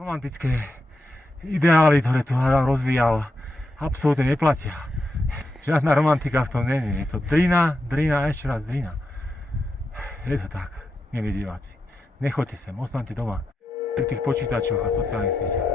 Romantické ideály, ktoré tu Adam rozvíjal, absolútne neplatia. Žiadna romantika v tom není. Je to drina a ešte raz drina. Je to tak, milí diváci. Nechoďte sem, ostaňte doma. Pri tých počítačoch a sociálnych sieťach.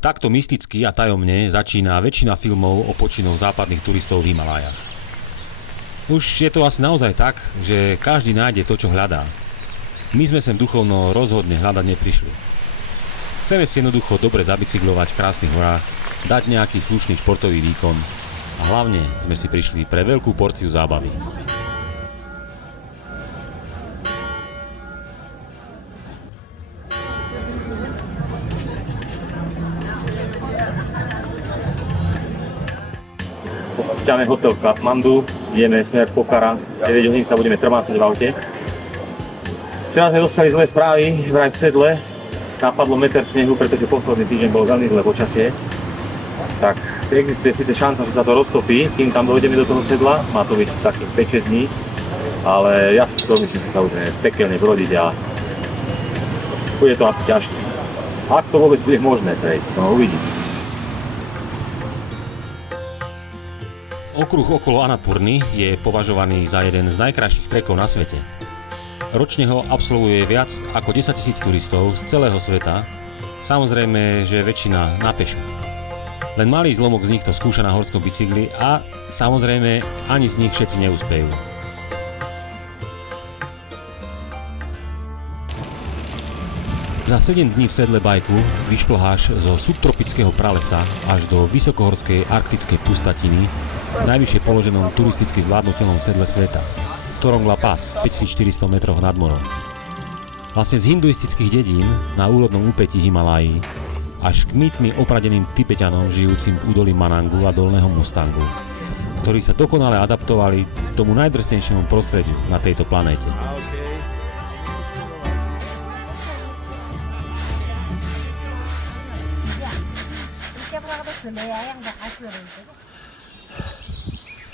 Takto mysticky a tajomne začína väčšina filmov o počinoch západných turistov v Himalájach. Už je to asi naozaj tak, že každý nájde to, čo hľadá. My sme sem duchovno rozhodne hľadať neprišli. Chceme si jednoducho dobre zabicyklovať v krásnych horách, dať nejaký slušný športový výkon a hlavne sme si prišli pre veľkú porciu zábavy. Máme hotel Kathmandu, ideme smer Pokhara, 9 hodín sa budeme trmácať v aute. Včera sme dostali zlé správy, vraj v sedle napadlo meter snehu, pretože posledný týždeň bolo veľmi zlé počasie. Tak existuje síce šanca, že sa to roztopí, kým tam dojdeme do toho sedla, má to byť takých 5-6 dní, ale ja si skôr myslím, že sa budeme pekelne brodiť a bude to asi ťažké. Ak to vôbec bude možné prejsť, no uvidíme. Okruh okolo Annapurny je považovaný za jeden z najkrajších trekov na svete. Ročne ho absolvuje viac ako 10 000 turistov z celého sveta, samozrejme, že väčšina na pešu. Len malý zlomok z nich to skúša na horskom bicykli a samozrejme ani z nich všetci neúspejú. Za 7 dní v sedle bajku vyšplháš zo subtropického pralesa až do vysokohorskej arktickej pustatiny v najvyššie položenom turisticky zvládnutelnom sedle sveta, Thorongla Pass v 5400 metroch nad morom. Vlastne z hinduistických dedín na úrodnom úpetí Himalají až k mýtmi opradeným Tibetanom žijúcim v údolí Manangu a dolného Mustangu, ktorí sa dokonale adaptovali tomu najdrsnejšiemu prostrediu na tejto planéte.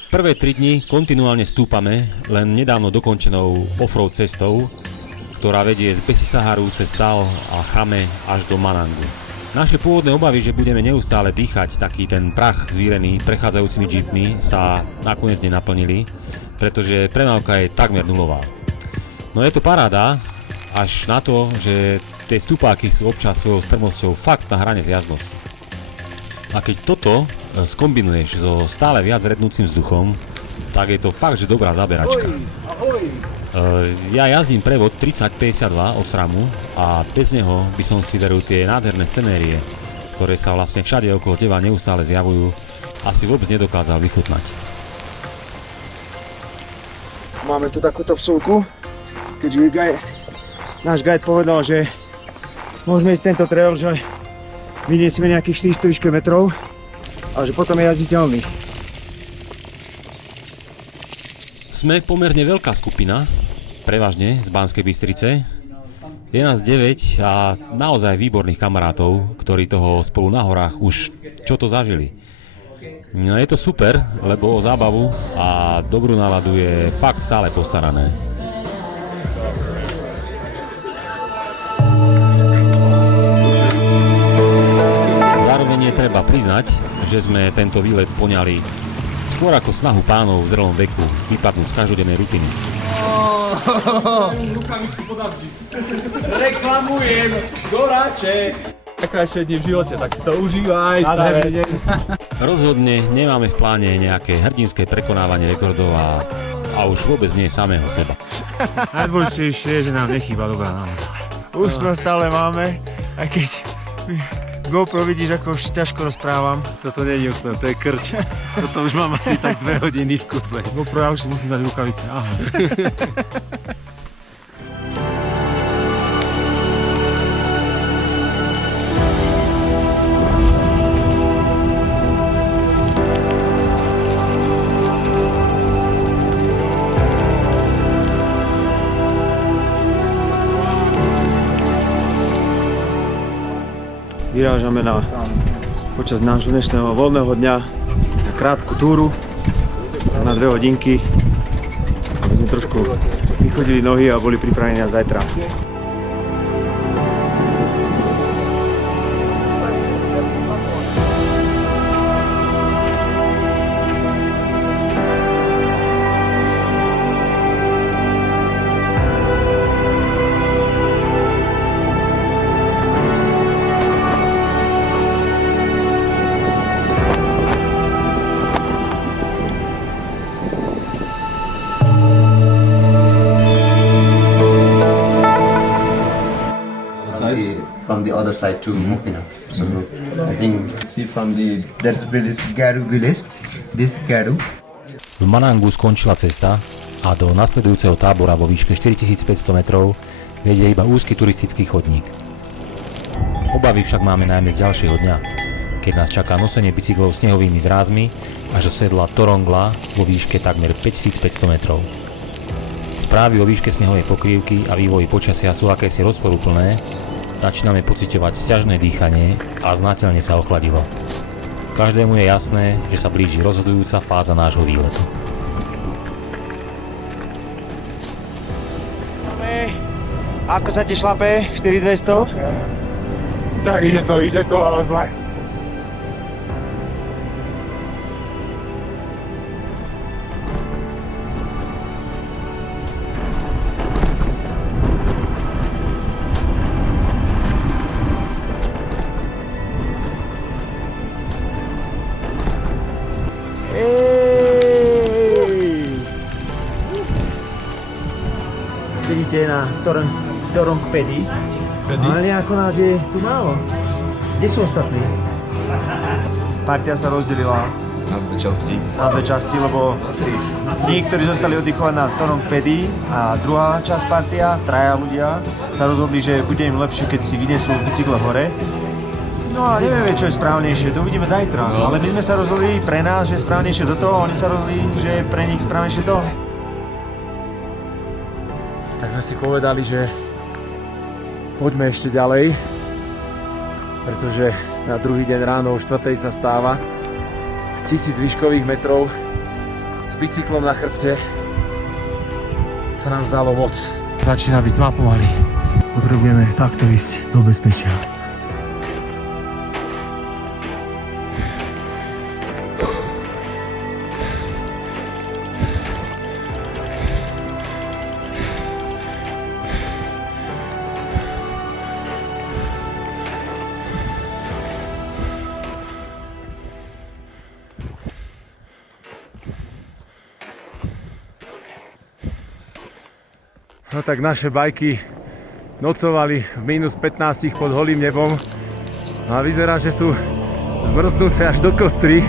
Prvé 3 dni kontinuálne stúpame len nedávno dokončenou offroad cestou, ktorá vedie z Besisaharu cez Tal a Chame až do Manangu. Naše pôvodné obavy, že budeme neustále dýchať taký ten prach zvírený prechádzajúcimi jeepmi, sa nakoniec nenaplnili, pretože premávka je takmer nulová. No je to paráda, až na to, že tie stúpáky sú občas svojou strmosťou fakt na hrane zjaznosti. A keď toto skombinuješ so stále viac rednúcim vzduchom, tak je to fakt, že dobrá zaberačka. Ja jazdím prevod 3052 od SRAMu a bez neho by som si veril tie nádherné scenérie, ktoré sa vlastne všade okolo teba neustále zjavujú, asi vôbec nedokázal vychutnať. Máme tu takúto vsúku, keďže náš guide povedal, že môžeme ísť tento trail, že vyniesieme nejakých 400 km, ale že potom je jazditeľný. Sme pomerne veľká skupina, prevažne z Banskej Bystrice. Je nás 9 a naozaj výborných kamarátov, ktorí toho spolu na horách už čo to zažili. No je to super, lebo o zábavu a dobrú náladu je fakt stále postarané. Zároveň je treba priznať, že sme tento výlet poňali skôr ako snahu pánov v zrelom veku vypadnúť z každodennej rutiny. Rukavičku podavži. Reklamujem, Doráček. Najkrajšie dni v živote, tak si to užívaj. Rozhodne nemáme v pláne nejaké hrdinské prekonávanie rekordov a už vôbec nie samého seba. Najdôležitejšie je, že nám nechýba dobrá nálada. Úsmev stále máme, aj keď GoPro vidíš, ako už ťažko rozprávam. Toto nie je úsmev, to je krč. Toto už mám asi tak 2 hodiny v kuse. GoPro, ja už si musím dať rukavice, aha. vyrážame počas nášho dnešného voľného dňa na krátku túru na 2 hodinky. My sme trošku vychodili nohy a boli pripravení na zajtra. From the other side to Mukina. So I think see from there's this Garu village, this Garu. V Manangu skončila cesta a do nasledujúceho tábora vo výške 4500 metrov vedie iba úzky turistický chodník. Obavy však máme najmä z ďalšieho dňa, keď nás čaká nosenie bicyklov snehovými zrázmi až do sedla Torongla vo výške takmer 5500 metrov. Správy o výške snehovej pokrývky a vývoji počasia sú akési rozporuplné. Začíname pociťovať sťažné dýchanie a znateľne sa ochladilo. Každému je jasné, že sa blíži rozhodujúca fáza nášho výletu. Ako sa ti šlape? 4200? Tak ide to, ale zle. Sedíte na Torong Pedi, ale ako nás je tu málo. Kde sú ostatní? Partia sa rozdelila Na dve časti. Lebo niektorí zostali oddychovať na Torong Pedi a druhá časť partia, 3 ľudia, sa rozhodli, že bude im lepšie, keď si vyniesú bicykle hore. No a nevieme, čo je správnejšie, to uvidíme zajtra. Ale my sme sa rozhodli pre nás, že je správnejšie do toho, a oni sa rozhodli, že je pre nich správnejšie to. Tak sme si povedali, že poďme ešte ďalej, pretože na druhý deň ráno o 4:00 sa stáva 1000 výškových metrov s bicyklom na chrbte sa nám zdalo moc. Začína byť tma pomaly. Potrebujeme takto ísť do bezpečia. No tak naše bajky nocovali v -15 pod holým nebom a vyzerá, že sú zmrznuté až do kostry.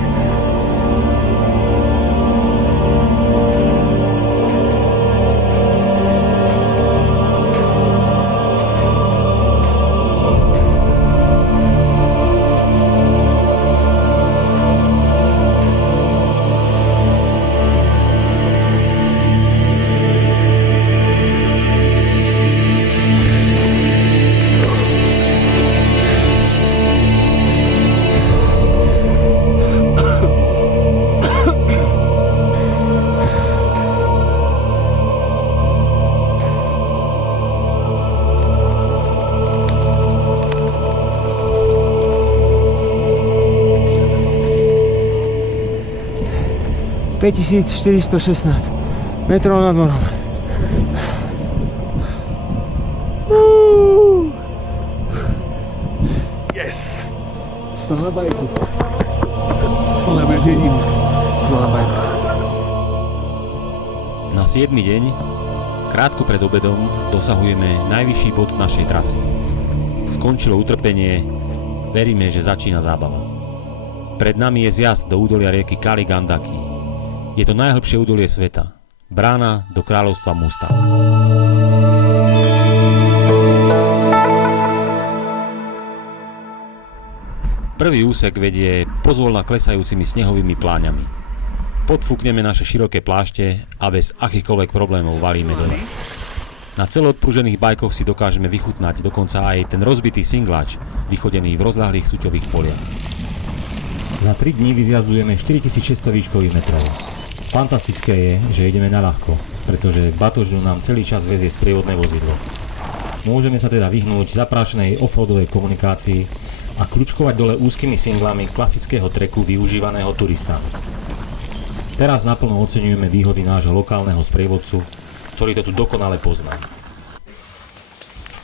...5416 metrov nad morom. Yes! Som na bajku. Ale budeš jediný. Som na bajku. Na 7. deň, krátko pred obedom, dosahujeme najvyšší bod našej trasy. Skončilo utrpenie, veríme, že začína zábava. Pred nami je zjazd do údolia rieky Kali Gandaki. Je to najhlbšie údolie sveta. Brána do kráľovstva Mustang. Prvý úsek vedie pozvolna klesajúcimi snehovými pláňami. Podfúkneme naše široké plášte a bez akýchkoľvek problémov valíme dole. Na celoodpružených bajkoch si dokážeme vychutnať dokonca aj ten rozbitý singlač, vychodený v rozľahlých súťových poliach. Za 3 dní vyzjazdujeme 4600 výškových metrov. Fantastické je, že ideme na ľahko, pretože k batožnu nám celý čas vezie sprievodné vozidlo. Môžeme sa teda vyhnúť zaprášenej offroadovej komunikácii a kľučkovať dole úzkymi singlami klasického treku využívaného turistami. Teraz naplno oceňujeme výhody nášho lokálneho sprievodcu, ktorý to tu dokonale pozná.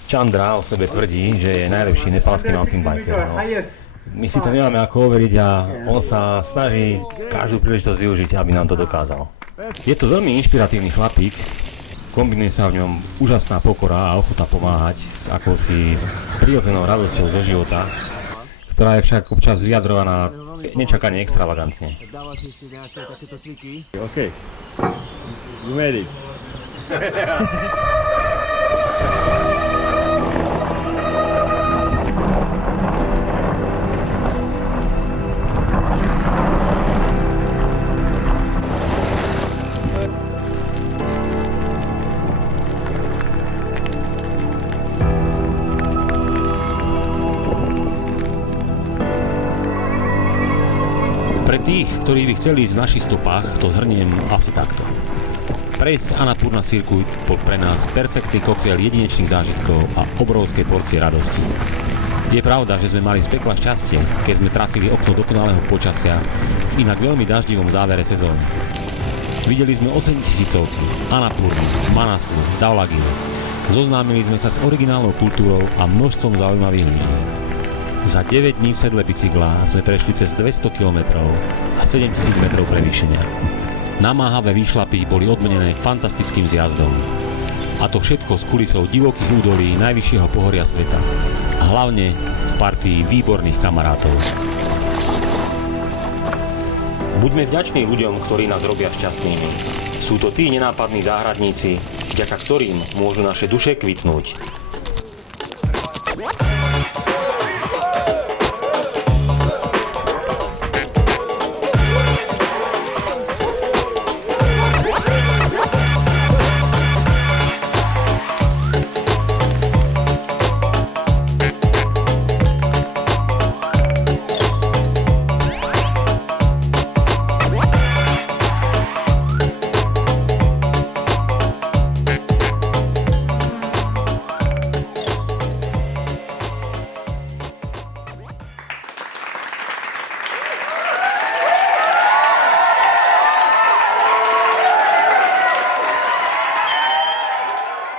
Chandra o sebe tvrdí, že je najlepší nepálsky mountain biker. No. My si to nemáme ako overiť a on sa snaží každú príležitosť využiť, aby nám to dokázal. Je to veľmi inšpiratívny chlapík, kombinuje sa v ňom úžasná pokora a ochota pomáhať s akousi prirodzenou radosťou zo života, ktorá je však občas vyjadrovaná nečakane extravagantne. OK. You made it. Pre tých, ktorí by chceli ísť v našich stopách, to zhrniem asi takto. Prejsť Annapurna Circuit bol pre nás perfektný koktail jedinečných zážitkov a obrovskej porcie radosti. Je pravda, že sme mali z pekla šťastie, keď sme trafili okno dokonalého počasia v inak veľmi daždivom závere sezóny. Videli sme 8000-ovky, Annapurnu, Manaslu, Dhaulagiri. Zoznámili sme sa s originálnou kultúrou a množstvom zaujímavých ľudí. Za 9 dní v sedle bicykla sme prešli cez 200 km a 7000 metrov prevýšenia. Namáhavé výšlapy boli odmenené fantastickým zjazdom. A to všetko s kulisou divokých údolí najvyššieho pohoria sveta. A hlavne v partii výborných kamarátov. Buďme vďační ľuďom, ktorí nás robia šťastnými. Sú to tí nenápadní záhradníci, vďaka ktorým môžu naše duše kvitnúť.